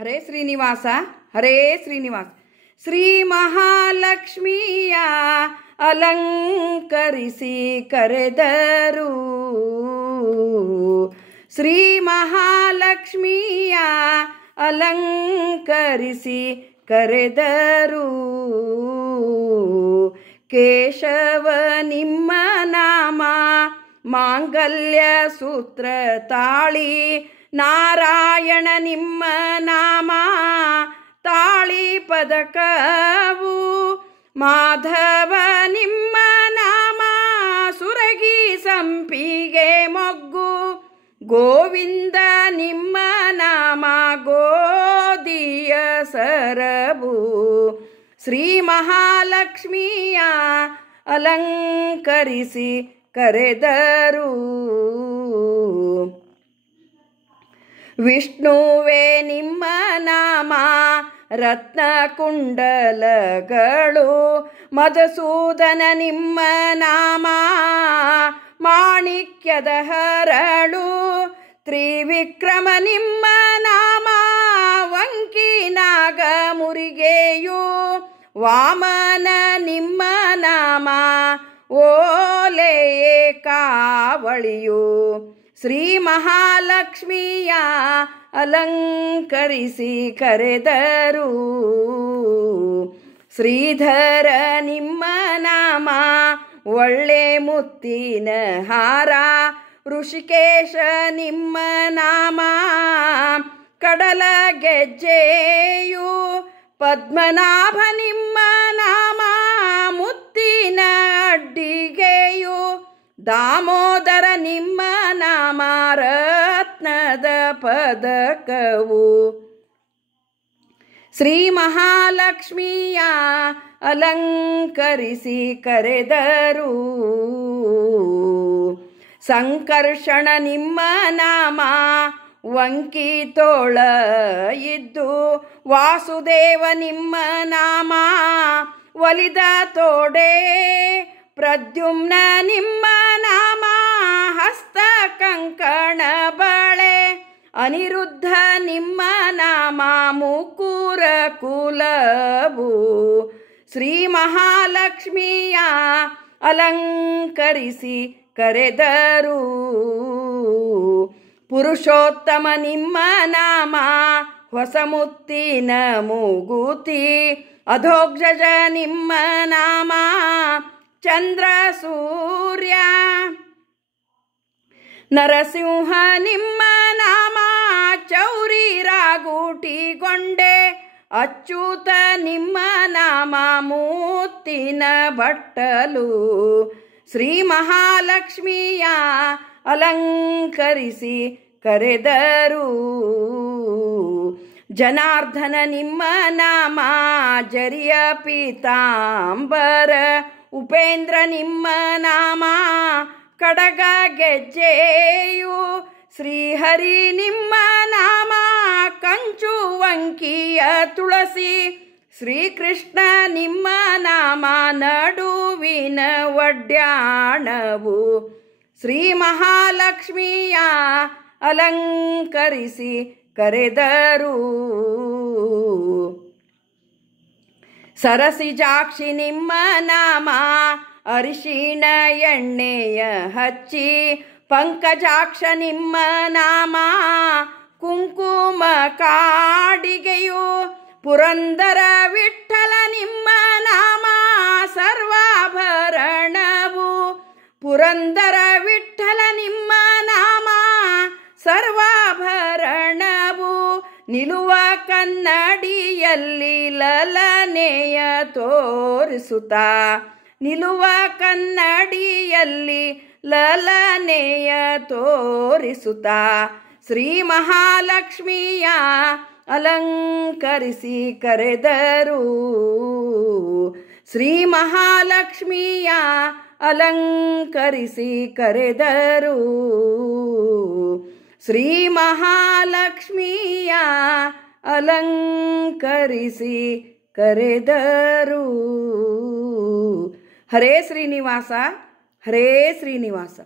ಹರೇ ಶ್ರೀನಿವಾಸ ಹರೇ ಶ್ರೀನಿವಾಸ. ಶ್ರೀ ಮಹಾಲಕ್ಷ್ಮಿಯ ಅಲಂಕರಿಸಿ ಕರೆದರು, ಶ್ರೀ ಮಹಾಲಕ್ಷ್ಮಿಯ ಅಲಂಕರಿಸಿ ಕರೆದರು. ಕೇಶವ ನಿಮ್ಮ ನಾಮ ಮಾಂಗಲ್ಯ ಸೂತ್ರ ತಾಳಿ, ನಾರಾಯಣ ನಿಮ್ಮ ನಾಮ ತಾಳಿ ಪದಕವು, ಮಾಧವ ನಿಮ್ಮ ನಾಮ ಸುರಗಿ ಸಂಪಿಗೆ ಮೊಗ್ಗು, ಗೋವಿಂದ ನಿಮ್ಮ ನಾಮ ಗೋಧಿಯ ಸರಬು. ಶ್ರೀ ಮಹಾಲಕ್ಷ್ಮಿಯ ಅಲಂಕರಿಸಿ ಕರೆದರು. ವಿಷ್ಣುವೇ ನಿಮ್ಮ ನಾಮ ರತ್ನ ಕುಂಡಲಗಳು, ಮಧುಸೂದನ ನಿಮ್ಮ ನಾಮ ಮಾಣಿಕ್ಯದ ಹರಳು, ತ್ರಿವಿಕ್ರಮ ನಿಮ್ಮ ನಾಮ ವಂಕಿ ನಾಗ ಮುರಿಗೆಯು, ವಾಮನ ನಿಮ್ಮ ನಾಮ ಓಲೆಯೇ ಕಾವಳಿಯು. ಶ್ರೀ ಮಹಾಲಕ್ಷ್ಮಿಯ ಅಲಂಕರಿಸಿ ಕರೆದರು. ಶ್ರೀಧರ ನಿಮ್ಮ ನಾಮ ಒಳ್ಳೆ ಮುತ್ತಿನ ಹಾರ, ಋಷಿಕೇಶ ನಿಮ್ಮ ನಾಮ ಕಡಲ ಗೆಜ್ಜೆಯು, ಪದ್ಮನಾಭ ನಿಮ್ಮ ನಾಮ ಮುತ್ತಿನ ಅಡ್ಡಿಗೆಯು, ದಾಮೋದರ ನಿಮ್ಮ ನಾಮ ರತ್ನದ ಪದಕವು. ಶ್ರೀ ಮಹಾಲಕ್ಷ್ಮಿಯ ಅಲಂಕರಿಸಿ ಕರೆದರು. ಸಂಕರ್ಷಣ ನಿಮ್ಮ ನಾಮ ವಂಕಿ ತೋಳ ಇದ್ದು, ವಾಸುದೇವ ನಿಮ್ಮ ನಾಮ ಒಲಿದ ತೋಡೆ, ಪ್ರದ್ಯುಮ್ನ ನಿಮ್ಮ ನಾಮ ಹಸ್ತ ಕಂಕಣ ಬಳೆ, ಅನಿರುದ್ಧ ನಿಮ್ಮ ನಾಮ ಮುಕುರ ಕುಲವು. ಶ್ರೀ ಮಹಾಲಕ್ಷ್ಮಿಯ ಅಲಂಕರಿಸಿ ಕರೆದರು. ಪುರುಷೋತ್ತಮ ನಿಮ್ಮ ನಾಮ ಹೊಸ ಮುತ್ತಿನ ಮೂಗುತಿ, ಅಧೋಕ್ಷಜ ನಿಮ್ಮ ನಾಮ ಚಂದ್ರ ಸೂರ್ಯ, ನರಸಿಂಹ ನಿಮ್ಮ ನಾಮ ಚೌರಿ ರಾಗುಟಿಗೊಂಡೆ, ಅಚ್ಯುತ ನಿಮ್ಮ ನಾಮ ಮೂತ್ತಿನ ಬಟ್ಟಲು. ಶ್ರೀ ಮಹಾಲಕ್ಷ್ಮಿಯ ಅಲಂಕರಿಸಿ ಕರೆದರು. ಜನಾರ್ದನ ನಿಮ್ಮ ನಾಮ ಜರಿಯ ಪೀತಾಂಬರ, ಉಪೇಂದ್ರ ನಿಮ್ಮ ನಾಮ ಕಡಗ ಗೆಜ್ಜೆಯು, ಶ್ರೀಹರಿ ನಿಮ್ಮ ನಾಮ ಕಂಚು ವಂಕಿಯ ತುಳಸಿ, ಶ್ರೀಕೃಷ್ಣ ನಿಮ್ಮ ನಾಮ ನಡುವಿನ ಒಡ್ಯಾಣವು. ಶ್ರೀ ಮಹಾಲಕ್ಷ್ಮಿಯ ಅಲಂಕರಿಸಿ ಕರೆದರು. ಸರಸಿಜಾಕ್ಷಿ ನಿಮ್ಮ ನಾಮ ಅರಿಶಿಣ ಎಣ್ಣೆಯ ಹಚ್ಚಿ, ಪಂಕಜಾಕ್ಷ ನಿಮ್ಮ ನಾಮ ಕುಂಕುಮ ಕಾಡಿಗೆಯು, ಪುರಂದರ ವಿಠ್ಠಲ ನಿಮ್ಮ ನಾಮ ಸರ್ವಾಭರಣವು. ಪುರಂದರ ವಿಠ್ಠಲ ನಿಮ್ಮ ನಾಮ ಸರ್ವಾಭರಣವು. ನಿಲುವ ಕನ್ನಡಿಯಲ್ಲಿ ಲಲನೆಯ ತೋರಿಸುತ್ತಾ, ನಿಲುವ ಕನ್ನಡಿಯಲ್ಲಿ ಲಲನೆಯ ತೋರಿಸುತ್ತಾ, ಶ್ರೀ ಮಹಾಲಕ್ಷ್ಮಿಯ ಅಲಂಕರಿಸಿ ಕರೆದರು. ಶ್ರೀ ಮಹಾಲಕ್ಷ್ಮಿಯ ಅಲಂಕರಿಸಿ ಕರೆದರು. ಶ್ರೀ ಮಹಾಲಕ್ಷ್ಮಿಯ ಅಲಂಕರಿಸಿ ಕರೆದರು. ಹರೇ ಶ್ರೀನಿವಾಸ ಹರೇ ಶ್ರೀನಿವಾಸ.